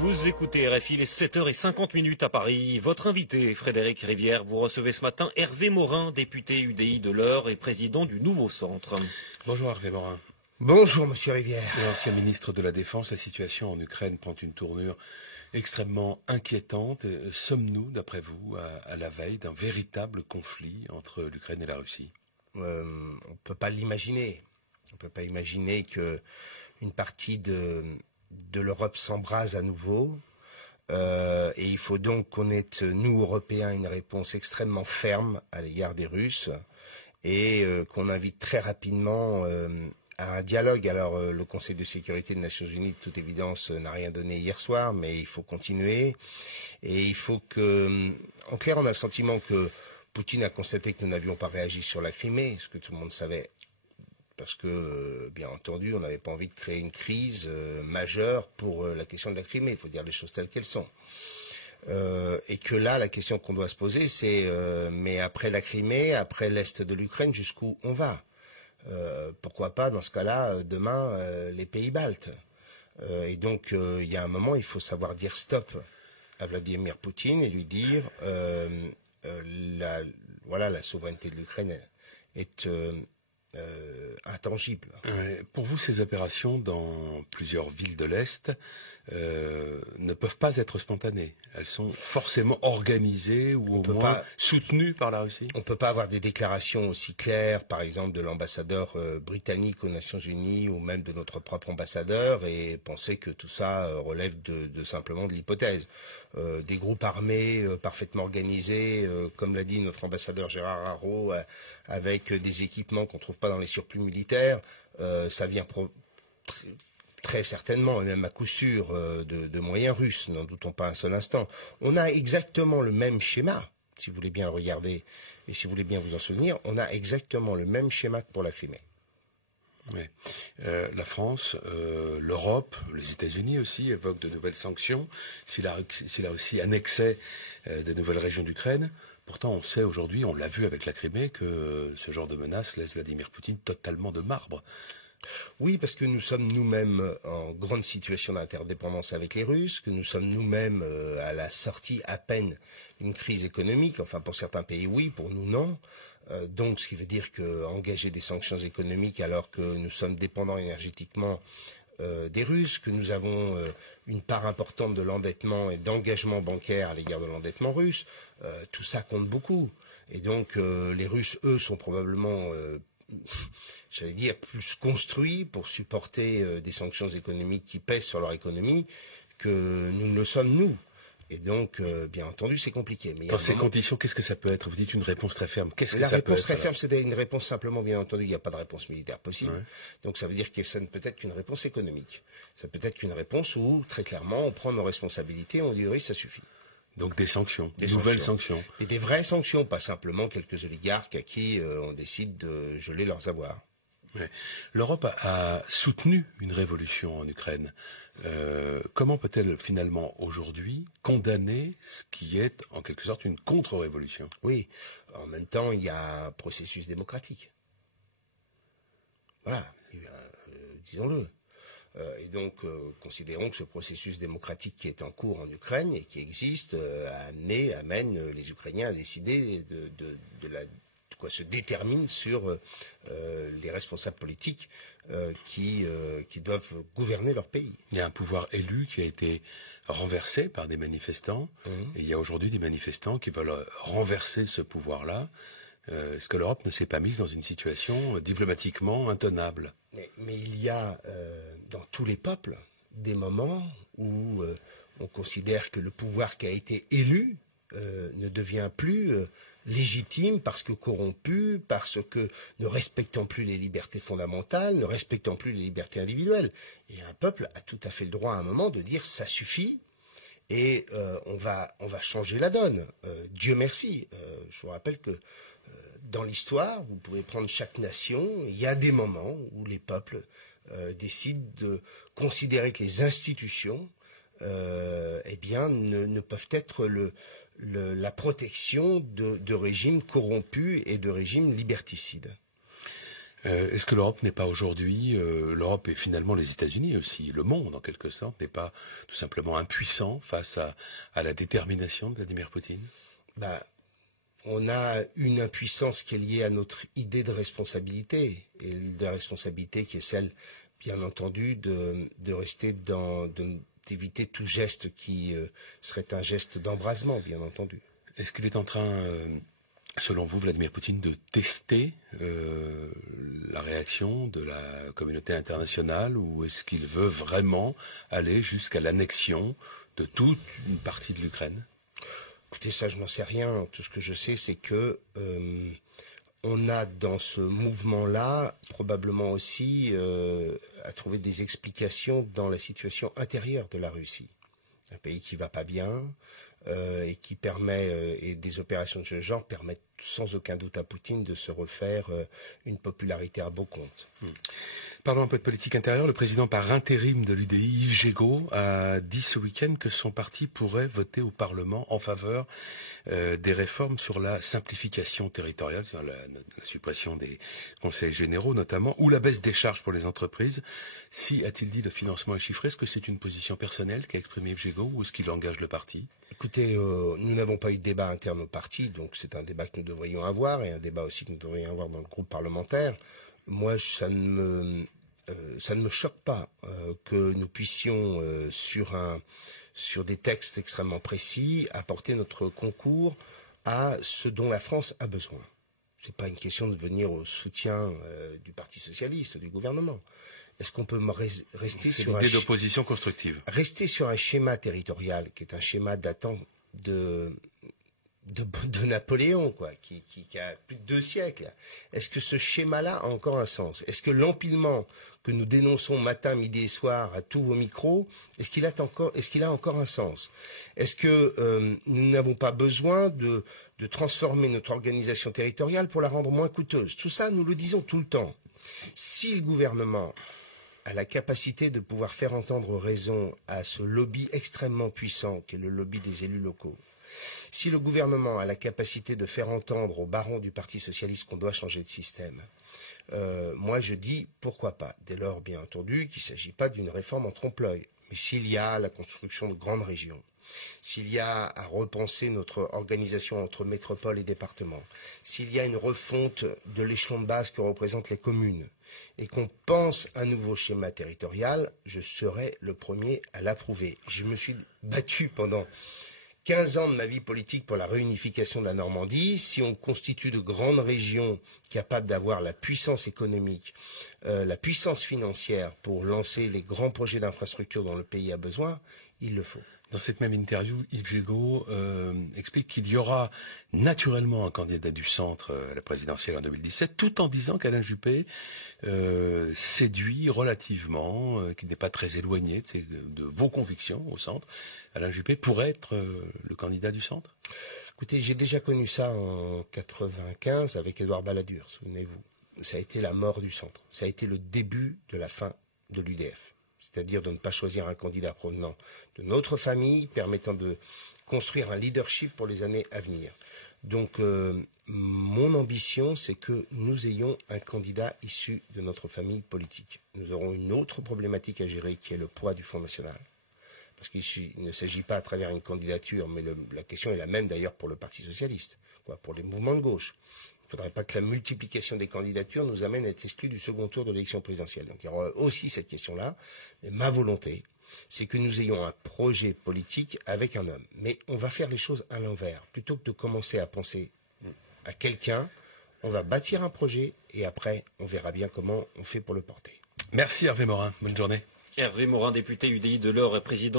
Vous écoutez RFI, il est 7h50 à Paris. Votre invité, Frédéric Rivière, vous recevez ce matin Hervé Morin, député UDI de l'Eure et président du Nouveau Centre. Bonjour Hervé Morin. Bonjour Monsieur Rivière. L'ancien ministre de la Défense, la situation en Ukraine prend une tournure extrêmement inquiétante. Sommes-nous, d'après vous, à la veille d'un véritable conflit entre l'Ukraine et la Russie ? On ne peut pas l'imaginer. On ne peut pas imaginer qu'une partie de l'Europe s'embrase à nouveau. Et il faut donc qu'on ait, nous, Européens, une réponse extrêmement ferme à l'égard des Russes et qu'on invite très rapidement à un dialogue. Alors, le Conseil de sécurité des Nations Unies, de toute évidence, n'a rien donné hier soir, mais il faut continuer. Et il faut que... En clair, on a le sentiment que Poutine a constaté que nous n'avions pas réagi sur la Crimée, ce que tout le monde savait. Parce que, bien entendu, on n'avait pas envie de créer une crise majeure pour la question de la Crimée. Il faut dire les choses telles qu'elles sont. Et que là, la question qu'on doit se poser, c'est mais après la Crimée, après l'Est de l'Ukraine, jusqu'où on va ? Pourquoi pas, dans ce cas-là, demain, les pays baltes. Et donc, il y a un moment, il faut savoir dire stop à Vladimir Poutine et lui dire la souveraineté de l'Ukraine est intangible. Pour vous, ces opérations dans plusieurs villes de l'Est ne peuvent pas être spontanées. Elles sont forcément organisées ou au moins soutenues par la Russie. On ne peut pas avoir des déclarations aussi claires, par exemple, de l'ambassadeur britannique aux Nations Unies ou même de notre propre ambassadeur et penser que tout ça relève simplement de l'hypothèse. Des groupes armés parfaitement organisés, comme l'a dit notre ambassadeur Gérard Haro, avec des équipements qu'on ne trouve pas dans les surplus militaires, ça vient très certainement, et même à coup sûr, de moyens russes, n'en doutons pas un seul instant. On a exactement le même schéma, si vous voulez bien le regarder, et si vous voulez bien vous en souvenir, on a exactement le même schéma que pour la Crimée. Oui. La France, l'Europe, les États-Unis aussi évoquent de nouvelles sanctions si la Russie annexait de nouvelles régions d'Ukraine. Pourtant, on sait aujourd'hui, on l'a vu avec la Crimée, que ce genre de menace laisse Vladimir Poutine totalement de marbre. Oui, parce que nous sommes nous-mêmes en grande situation d'interdépendance avec les Russes, que nous sommes nous-mêmes à la sortie à peine d'une crise économique. Enfin, pour certains pays, oui, pour nous, non. Donc, ce qui veut dire qu'engager des sanctions économiques alors que nous sommes dépendants énergétiquement des Russes, que nous avons une part importante de l'endettement et d'engagement bancaire à l'égard de l'endettement russe, tout ça compte beaucoup. Et donc, les Russes, eux, sont probablement... j'allais dire, plus construits pour supporter des sanctions économiques qui pèsent sur leur économie que nous ne le sommes nous. Et donc, bien entendu, c'est compliqué. Mais dans ces conditions, qu'est-ce que ça peut être ? Vous dites une réponse très ferme. Qu'est-ce que ça peut être ? La réponse très ferme, c'est une réponse simplement, bien entendu, il n'y a pas de réponse militaire possible. Ouais. Donc ça veut dire que ça ne peut être qu'une réponse économique. Ça peut être qu'une réponse où, très clairement, on prend nos responsabilités, on dit oui, ça suffit. Donc des sanctions, des nouvelles sanctions. Et des vraies sanctions, pas simplement quelques oligarques à qui on décide de geler leurs avoirs. Ouais. L'Europe a soutenu une révolution en Ukraine. Comment peut-elle finalement aujourd'hui condamner ce qui est en quelque sorte une contre-révolution ? Oui, en même temps il y a un processus démocratique. Voilà, disons-le. Et donc, considérons que ce processus démocratique qui est en cours en Ukraine et qui existe amène les Ukrainiens à décider se détermine sur les responsables politiques qui doivent gouverner leur pays. Il y a un pouvoir élu qui a été renversé par des manifestants, et il y a aujourd'hui des manifestants qui veulent renverser ce pouvoir-là. Est-ce que l'Europe ne s'est pas mise dans une situation diplomatiquement intenable ? Mais il y a dans tous les peuples des moments où on considère que le pouvoir qui a été élu ne devient plus légitime parce que corrompu, parce que ne respectant plus les libertés fondamentales, ne respectant plus les libertés individuelles. Et un peuple a tout à fait le droit à un moment de dire ça suffit et on va changer la donne. Dieu merci. Je vous rappelle que dans l'histoire, vous pouvez prendre chaque nation, il y a des moments où les peuples décident de considérer que les institutions ne peuvent être la protection de régimes corrompus et de régimes liberticides. Est-ce que l'Europe n'est pas aujourd'hui, l'Europe et finalement les États-Unis aussi, le monde en quelque sorte, n'est pas tout simplement impuissant face à la détermination de Vladimir Poutine? On a une impuissance qui est liée à notre idée de responsabilité, et de responsabilité qui est celle, bien entendu, de rester d'éviter tout geste qui serait un geste d'embrasement, bien entendu. Est-ce qu'il est en train, selon vous, Vladimir Poutine, de tester la réaction de la communauté internationale, ou est-ce qu'il veut vraiment aller jusqu'à l'annexion de toute une partie de l'Ukraine? Écoutez, ça, je n'en sais rien. Tout ce que je sais, c'est que on a dans ce mouvement-là probablement aussi à trouver des explications dans la situation intérieure de la Russie. Un pays qui va pas bien et qui permet, et des opérations de ce genre permettent sans aucun doute à Poutine de se refaire une popularité à beau compte. Parlons un peu de politique intérieure. Le président par intérim de l'UDI, Yves Jégo, a dit ce week-end que son parti pourrait voter au Parlement en faveur des réformes sur la simplification territoriale, c'est-à-dire la suppression des conseils généraux notamment, ou la baisse des charges pour les entreprises. Si, a-t-il dit, le financement est chiffré, est-ce que c'est une position personnelle qu'a exprimée Yves Jégo, ou est-ce qu'il engage le parti? Écoutez, nous n'avons pas eu de débat interne au parti, donc c'est un débat que nous devrions avoir, et un débat aussi que nous devrions avoir dans le groupe parlementaire. Moi, ça ne me choque pas que nous puissions, sur des textes extrêmement précis, apporter notre concours à ce dont la France a besoin. Ce n'est pas une question de venir au soutien du Parti socialiste, du gouvernement. Est-ce qu'on peut rester sur l'idée d'opposition constructive? Rester sur un schéma territorial qui est un schéma datant de Napoléon, quoi, qui a plus de 2 siècles. Est-ce que ce schéma-là a encore un sens? Est-ce que l'empilement que nous dénonçons matin, midi et soir à tous vos micros, est-ce qu'il a encore un sens? Est-ce que nous n'avons pas besoin de transformer notre organisation territoriale pour la rendre moins coûteuse? Tout ça, nous le disons tout le temps. Si le gouvernement a la capacité de pouvoir faire entendre raison à ce lobby extrêmement puissant qu'est le lobby des élus locaux, si le gouvernement a la capacité de faire entendre aux barons du Parti socialiste qu'on doit changer de système, moi je dis pourquoi pas, dès lors bien entendu qu'il ne s'agit pas d'une réforme en trompe-l'œil. Mais s'il y a la construction de grandes régions, s'il y a à repenser notre organisation entre métropole et département, s'il y a une refonte de l'échelon de base que représentent les communes, et qu'on pense un nouveau schéma territorial, je serai le premier à l'approuver. Je me suis battu pendant 15 ans de ma vie politique pour la réunification de la Normandie. Si on constitue de grandes régions capables d'avoir la puissance économique, la puissance financière pour lancer les grands projets d'infrastructure dont le pays a besoin, il le faut. Dans cette même interview, Yves Jégo explique qu'il y aura naturellement un candidat du centre à la présidentielle en 2017, tout en disant qu'Alain Juppé séduit relativement, qu'il n'est pas très éloigné de vos convictions au centre. Alain Juppé pourrait être le candidat du centre? Écoutez, j'ai déjà connu ça en 95 avec Édouard Balladur, souvenez-vous. Ça a été la mort du centre. Ça a été le début de la fin de l'UDF. C'est-à-dire de ne pas choisir un candidat provenant de notre famille, permettant de construire un leadership pour les années à venir. Donc, mon ambition, c'est que nous ayons un candidat issu de notre famille politique. Nous aurons une autre problématique à gérer, qui est le poids du Front National. Parce qu'il ne s'agit pas à travers une candidature, mais la question est la même d'ailleurs pour le Parti Socialiste, pour les mouvements de gauche. Il ne faudrait pas que la multiplication des candidatures nous amène à être exclus du second tour de l'élection présidentielle. Donc il y aura aussi cette question-là. Mais ma volonté, c'est que nous ayons un projet politique avec un homme. Mais on va faire les choses à l'envers. Plutôt que de commencer à penser à quelqu'un, on va bâtir un projet et après, on verra bien comment on fait pour le porter. Merci Hervé Morin. Bonne journée. Hervé Morin, député UDI de l'Eure et président